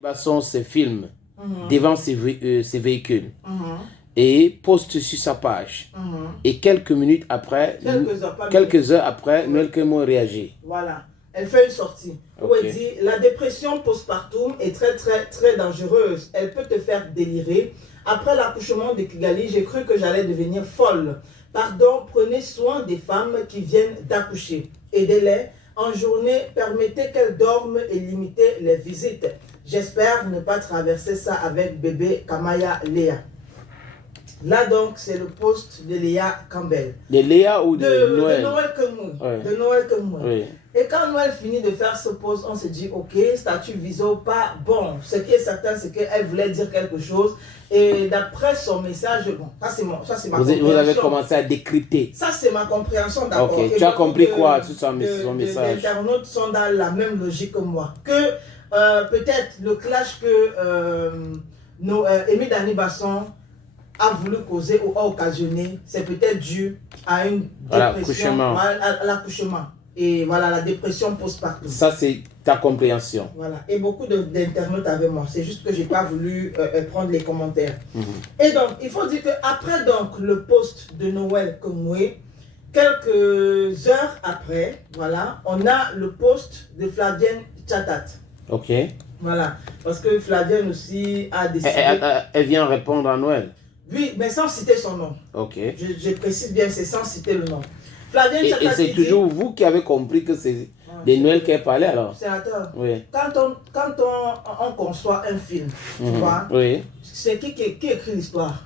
Basson se filme devant ses véhicules et poste sur sa page. Et quelques heures après, Noël Kemoy réagit. Voilà. Elle fait une sortie où elle dit « La dépression postpartum est très dangereuse. Elle peut te faire délirer. Après l'accouchement de Kigali, j'ai cru que j'allais devenir folle. Pardon, prenez soin des femmes qui viennent d'accoucher. Aidez-les. En journée, permettez qu'elles dorment et limitez les visites. J'espère ne pas traverser ça avec bébé Kamaya Léa. » Là donc, c'est le post de Léa Campbell. De Léa ou de Noël? De Noël Kemoy. Ouais. De Noël Kemoy. Oui. Et quand Noël finit de faire ce post, on se dit, ok, statut viso, pas bon. Ce qui est certain, c'est qu'elle voulait dire quelque chose. Et d'après son message, bon, ça c'est ma compréhension. Vous avez commencé à décrypter. Ça c'est ma compréhension, d'accord. Ok, tu as compris quoi sur son message? Les internautes sont dans la même logique que moi. Que peut-être le clash que Émile Dani Basson a voulu causer ou a occasionné, c'est peut-être dû à une dépression, à l'accouchement. Et voilà, la dépression postpartum. Ça, c'est ta compréhension. Voilà. Et beaucoup d'internautes avec moi. C'est juste que je n'ai pas voulu prendre les commentaires. Et donc, il faut dire qu'après le post de Noël Kemoy, quelques heures après, voilà, on a le post de Flavienne Chatat. Ok. Voilà. Parce que Flavienne aussi a décidé... Elle vient répondre à Noël. Oui, mais sans citer son nom. Ok. Je précise bien, c'est sans citer le nom. Flavienne Chatat, et c'est toujours vous qui avez compris que c'est de Noël qu'elle parlait alors? Sénateur, oui. Quand on conçoit un film, tu vois, oui. c'est qui écrit l'histoire?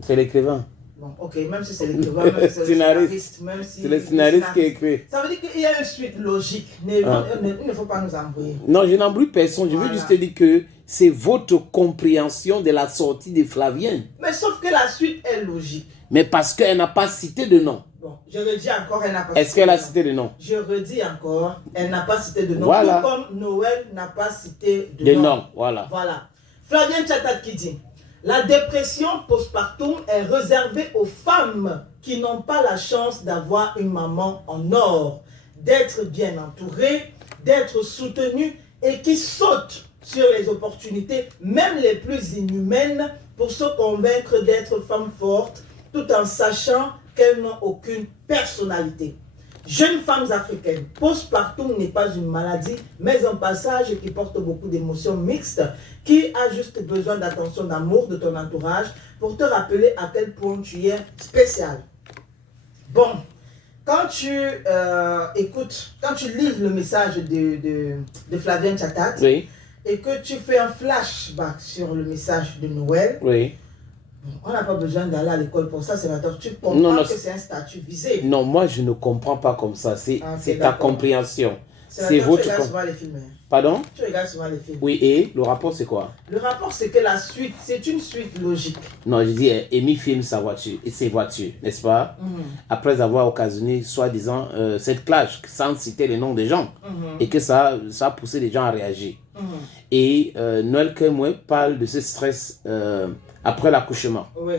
C'est l'écrivain. Bon, ok, même si c'est l'écrivain, même si c'est le scénariste, même si... C'est le scénariste qui écrit. Ça veut dire qu'il y a une suite logique. Il ne faut pas nous embrouiller. Non, je n'embrouille personne. Je veux juste te dire que c'est votre compréhension de la sortie de Flavienne. Mais sauf que la suite est logique. Mais parce qu'elle n'a pas cité de nom. Bon, je redis encore, elle n'a pas cité. Est-ce qu'elle a cité de nom? Je redis encore, elle n'a pas cité de nom. Voilà. Tout comme Noël n'a pas cité de nom. nom. Voilà. Voilà. Flavienne Chatat qui dit: la dépression postpartum est réservée aux femmes qui n'ont pas la chance d'avoir une maman en or, d'être bien entourées, d'être soutenues et qui sautent sur les opportunités, même les plus inhumaines, pour se convaincre d'être femmes fortes, tout en sachant qu'elles n'ont aucune personnalité. Jeunes femmes africaines, postpartum n'est pas une maladie, mais un passage qui porte beaucoup d'émotions mixtes, qui a juste besoin d'attention, d'amour de ton entourage pour te rappeler à quel point tu es spécial. Bon, quand tu écoutes, quand tu lis le message de Flavienne Chatat, oui, et que tu fais un flashback sur le message de Noël, oui. On n'a pas besoin d'aller à l'école pour ça, sénateur. Tu comprends que c'est un statut visé. Non, moi je ne comprends pas comme ça. C'est ta compréhension. C'est votre... Tu regardes souvent les films. Pardon? Tu regardes souvent les films. Oui, et le rapport c'est quoi? Le rapport c'est que la suite, c'est une suite logique. Non, je dis, Amy filme sa voiture et ses voitures, n'est-ce pas? Après avoir occasionné, soi-disant, cette clash, sans citer les noms des gens, et que ça a poussé les gens à réagir. Et Noël Kemoy parle de ce stress après l'accouchement. Oui.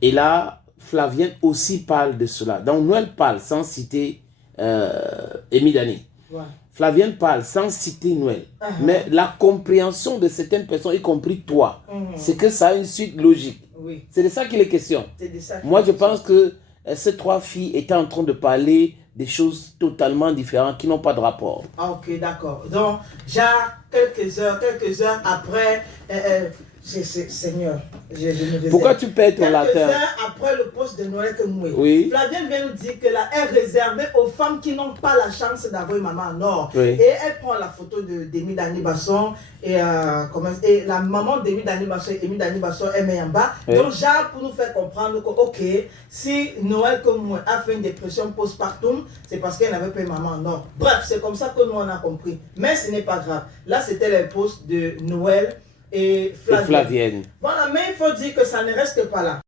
Et là, Flavienne aussi parle de cela. Donc Noël parle sans citer Émile Dani. Ouais. Flavienne parle sans citer Noël. Mais la compréhension de certaines personnes, y compris toi, c'est que ça a une suite logique. Oui. C'est de ça qu'il est question. Moi, je pense que ces trois filles étaient en train de parler des choses totalement différentes qui n'ont pas de rapport. Ah, ok, d'accord. Donc, quelques heures après, Seigneur, pourquoi tu perds ton latin? Quelques heures après le poste de Noël Kemoy, oui. Flavienne vient nous dire que là est réservée aux femmes qui n'ont pas la chance d'avoir une maman en or. Oui. Et elle prend la photo d'Émile Dani Basson et la maman d'Émile Dani Basson et Émile Dani Basson est mise en bas. Oui. Donc, pour nous faire comprendre que, ok, si Noël Kemoy a fait une dépression postpartum, c'est parce qu'elle n'avait pas une maman en or. Bref, c'est comme ça que nous on a compris. Mais ce n'est pas grave. Là, c'était les posts de Noël et Flavienne. Flavienne. Voilà, mais il faut dire que ça ne reste pas là.